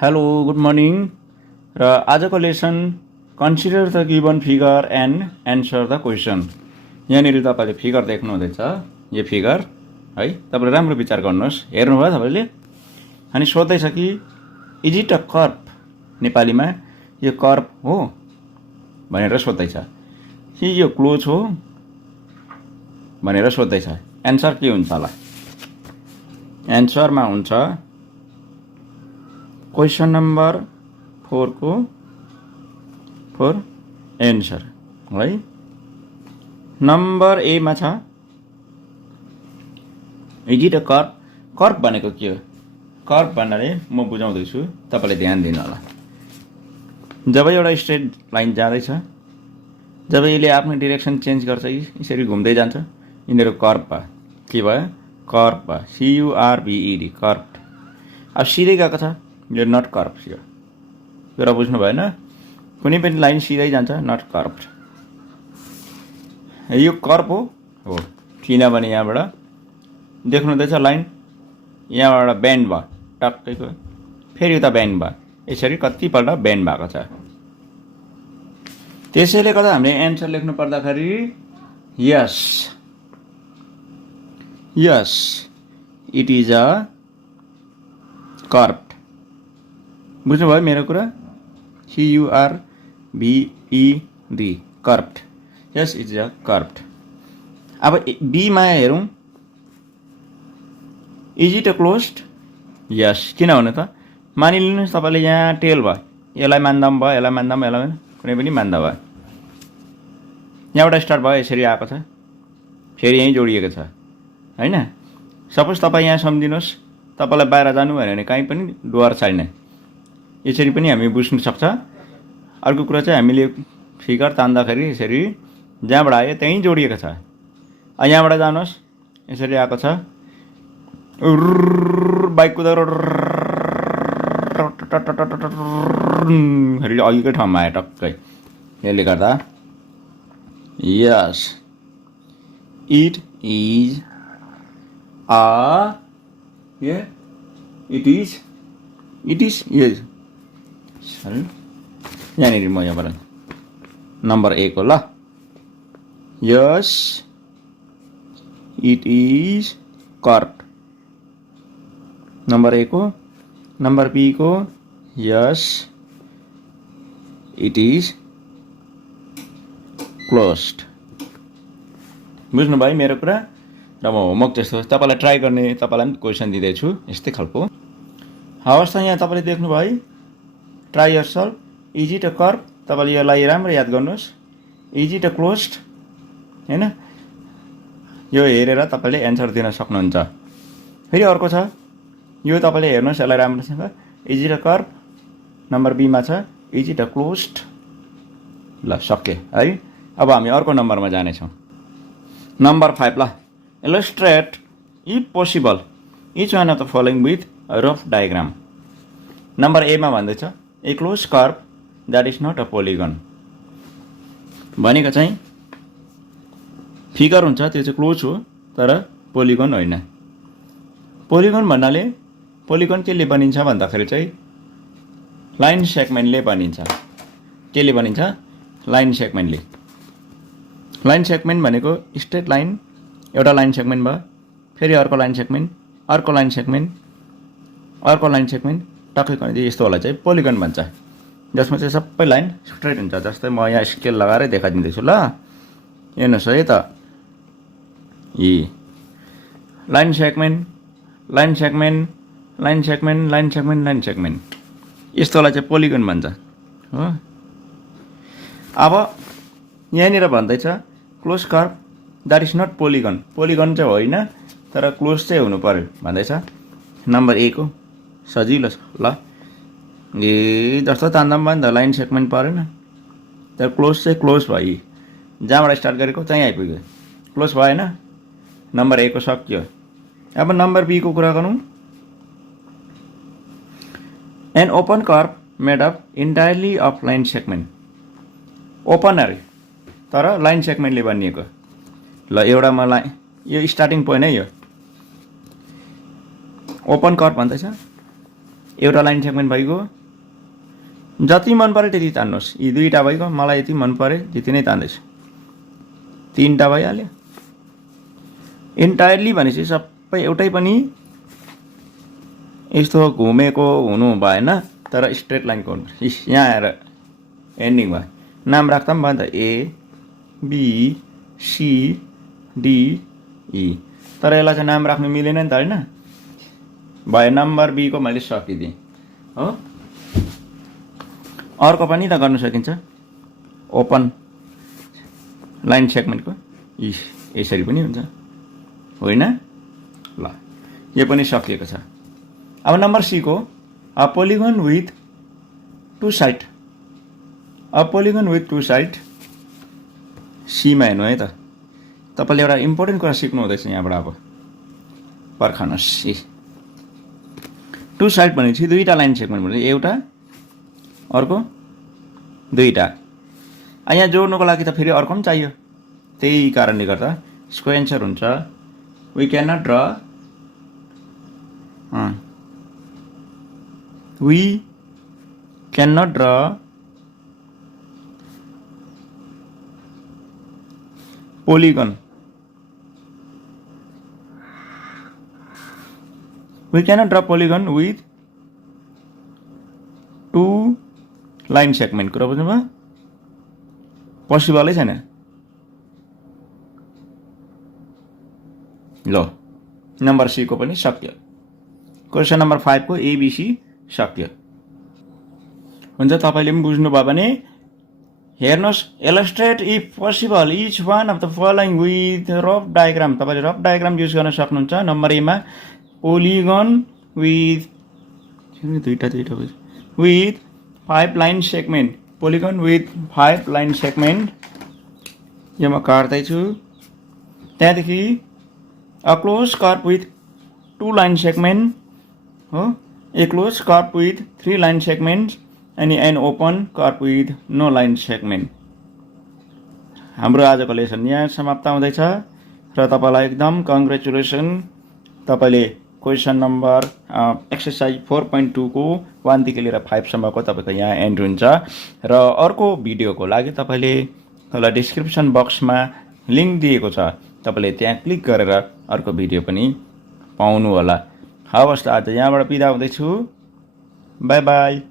Hello good morning र आजको lesson consider the given figure and answer the question. यहाँनिर तपाईँले फिगर देख्नुहुँदैछ, यो फिगर है। तपाईँले राम्रो विचार गर्नुहोस्, हेर्नुभयो तपाईँले। अनि सोध्दैछ कि इज इट अ कर्भ, नेपालीमा यो कर्भ हो भनेर सोध्दैछ कि यो क्लोज हो भनेर सोध्दैछ। एन्सर के हुन्छ होला? एन्सरमा हुन्छ क्वेसन नम्बर 4 को 4 एन्सर है। नम्बर ए मा छ is it a curve. Curve भनेको के हो? कर्भ भन्नाले म बुझाउँदैछु, तपाईँले ध्यान दिनु होला। जब एउटा स्ट्रेट लाइन जाँदैछ, जब यसले आफ्नो डिरेक्सन चेन्ज गर्छ, यसरी घुम्दै जान्छ, यिनीहरू कर्भ भयो। के भयो? कर्भ भयो। CURVED, curve. अब सिधै गएको छ, यो नट कर्भ। यो कुरा बुझ्नु भएन? कुनै पनि लाइन सिधै जान्छ, नट कर्भ। यो कर्भ हो किनभने यहाँबाट देख्नुहुँदैछ लाइन, यहाँबाट बेन्ड भयो टक्कैको, फेरि उता बेन्ड भयो, यसरी कतिपल्ट बेन्ड भएको छ। त्यसैले गर्दा हामीले एन्सर लेख्नु पर्दाखेरि यस यस इट इज अ कर्भ। बुझ्नुभयो मेरो कुरा? CURVED, curve. Yes it is a curve. अब बीमा हेरौँ, इज इट अ क्लोज्ड? यस। किन हुनु त? मानिलिनुहोस् तपाईँले यहाँ टेल भयो, यसलाई मान्दा पनि भयो, यसलाई मान्दा पनि, यसलाई कुनै पनि मान्दा भयो। यहाँबाट स्टार्ट भयो, यसरी आएको छ, फेरि यहीँ जोडिएको छ होइन। सपोज तपाईँ यहाँ सम्झिनुहोस्, तपाईँलाई बाहिर जानु भयो भने कहीँ पनि डुवर छैन, यसरी पनि हामी बुझ्नु सक्छ। अर्को कुरा चाहिँ हामीले फिगर तान्दाखेरि यसरी जहाँबाट आयो त्यहीँ जोडिएको छ। यहाँबाट जानुहोस्, यसरी आएको छ, बाइक कुदाएर फेरि अघिकै ठाउँमा आयो टक्कै। यसले गर्दा यस इट इज यस। यहाँनिर म यहाँबाट नम्बर ए को ल, यस इट इज कर्भ। नम्बर ए को, नम्बर बी को यस इट इज क्लोज्ड। बुझ्नुभयो मेरो कुरा? र म होमवर्क जस्तो तपाईँलाई ट्राई गर्ने, तपाईँलाई पनि क्वेसन दिँदैछु यस्तै खालको। हवस् त, यहाँ तपाईँले देख्नुभयो, try yourself. Is it a curve, तपाईँले यसलाई राम्रो याद गर्नुहोस्। इज इट अ क्लोज्ड होइन, यो हेरेर तपाईँले एन्सर दिन सक्नुहुन्छ। फेरि अर्को छ, यो तपाईँले हेर्नुहोस् यसलाई राम्रोसँग। Is it a curve, number बीमा छ इज इट अ क्लोज्ड। ल सके है। अब हामी अर्को नम्बरमा जानेछौँ, नम्बर 5 ल। Illustrate if possible each one of the following with rough diagram. Number एमा भन्दैछ a close curve that is not a polygon. भनेको चाहिँ फिगर हुन्छ, त्यो चाहिँ क्लोज हो तर पोलिगन होइन। पोलिगन भन्नाले, पोलिगन केले बनिन्छ भन्दाखेरि चाहिँ लाइन सेगमेन्टले बनिन्छ। केले बनिन्छ? लाइन सेगमेन्टले। लाइन सेगमेन्ट भनेको स्ट्रेट लाइन, एउटा लाइन सेगमेन्ट भयो, फेरि अर्को लाइन सेगमेन्ट, अर्को लाइन सेगमेन्ट, अर्को लाइन सेगमेन्ट, टक्कै कहिले यस्तो होला चाहिँ पोलिगन भन्छ, जसमा चाहिँ सबै लाइन स्ट्रेट हुन्छ। जस्तै म यहाँ स्केल लगाएर देखाइदिँदैछु ल, हेर्नुहोस् है त। यी line segment, line segment, line segment, line segment, line segment, यस्तोलाई चाहिँ पोलिगन भन्छ हो। अब यहाँनिर भन्दैछ close curve that is not polygon. Polygon चाहिँ होइन तर क्लोज चाहिँ हुनु पर्यो भन्दैछ। नम्बर ए को सजिलो ल, ए जस्तो तान्दा पनि भयो नि त, लाइन सेगमेन्ट परेन, तर क्लोज चाहिँ क्लोज भयो। जहाँबाट स्टार्ट गरेको त्यहीँ आइपुग्यो, क्लोज भएन। नम्बर ए को सक्यो। अब नम्बर बी को कुरा गरौँ। An open curve made up entirely of line segment. Open अरे तर लाइन सेगमेन्टले बनिएको। ल एउटामा लाइन, यो स्टार्टिङ पोइन्ट है, यो ओपन कर्भ भन्दैछ। एउटा लाइन सेगमेन्ट भइगयो। जति मन पर्यो त्यति तान्नुहोस्। यी दुईटा भइगयो, मलाई यति मन पर्यो त्यति नै तान्दैछु। तीनटा भइहाल्यो। इन्टायरली भनेपछि सबै एउटै पनि यस्तो घुमेको हुनु भएन, तर स्ट्रेट लाइनको हुनु पर्छ। यहाँ आएर एन्डिङ भयो। नाम राख्दा पनि भयो नि त, A B C D E. तर यसलाई चाहिँ नाम राख्नु मिलेन नि त, होइन? भयो नम्बर बी को मैले सकिदिएँ हो। अर्को पनि त गर्न सकिन्छ, ओपन लाइन सेगमेन्टको यसरी पनि हुन्छ, होइन? ल, यो पनि सकिएको छ। अब नम्बर सी को a polygon with two side. A polygon with two side, सीमा हेर्नु है त। तपाईँले एउटा इम्पोर्टेन्ट कुरा सिक्नु हुँदैछ यहाँबाट। अब पर्खनुहोस्, सी टू साइड भनेपछि दुईटा लाइन सेगमेन्ट भनेपछि एउटा अर्को दुईटा। यहाँ जोड्नुको लागि त फेरि अर्को पनि चाहियो। त्यही कारणले गर्दा यसको एन्सर हुन्छ we can not draw polygon. We cannot draw polygon with two line segment. कुरा बुझ्नुभयो? पोसिबलै छैन। ल, नम्बर सी को पनि सक्यो। क्वेसन नम्बर 5 को एबीसी सक्यो। हुन्छ, तपाईले पनि बुझ्नुभयो भने हेर्नुहोस्। Illustrate if possible each one of the following with rough diagram. तपाईले रफ डायग्राम युज गर्न सक्नुहुन्छ। नम्बर ए मा polygon with with 5 line segment. Polygon with 5 line segment यो म काट्दैछु। त्यहाँदेखि a close curve with 2 line segment हो, a close curve with 3 line segment अनि an open curve with no line segment. हाम्रो आजको लेसन यहाँ समाप्त हुँदैछ र तपाईलाई एकदम कङ्ग्रेचुलेसन। तपाईले क्वेसन नम्बर एक्सरसाइज 4.2 को 1 देखि लिएर 5 सम्मको तपाईको यहाँ एन्ड हुन्छ। र अर्को भिडियोको लागि तपाईले तल डिस्क्रिप्सन बक्समा लिंक दिएको छ, तपाईले त्यहाँ क्लिक गरेर अर्को भिडियो पनि पाउनु होला। हवस् त, आज यहाँबाट बिदा हुँदैछु। By by.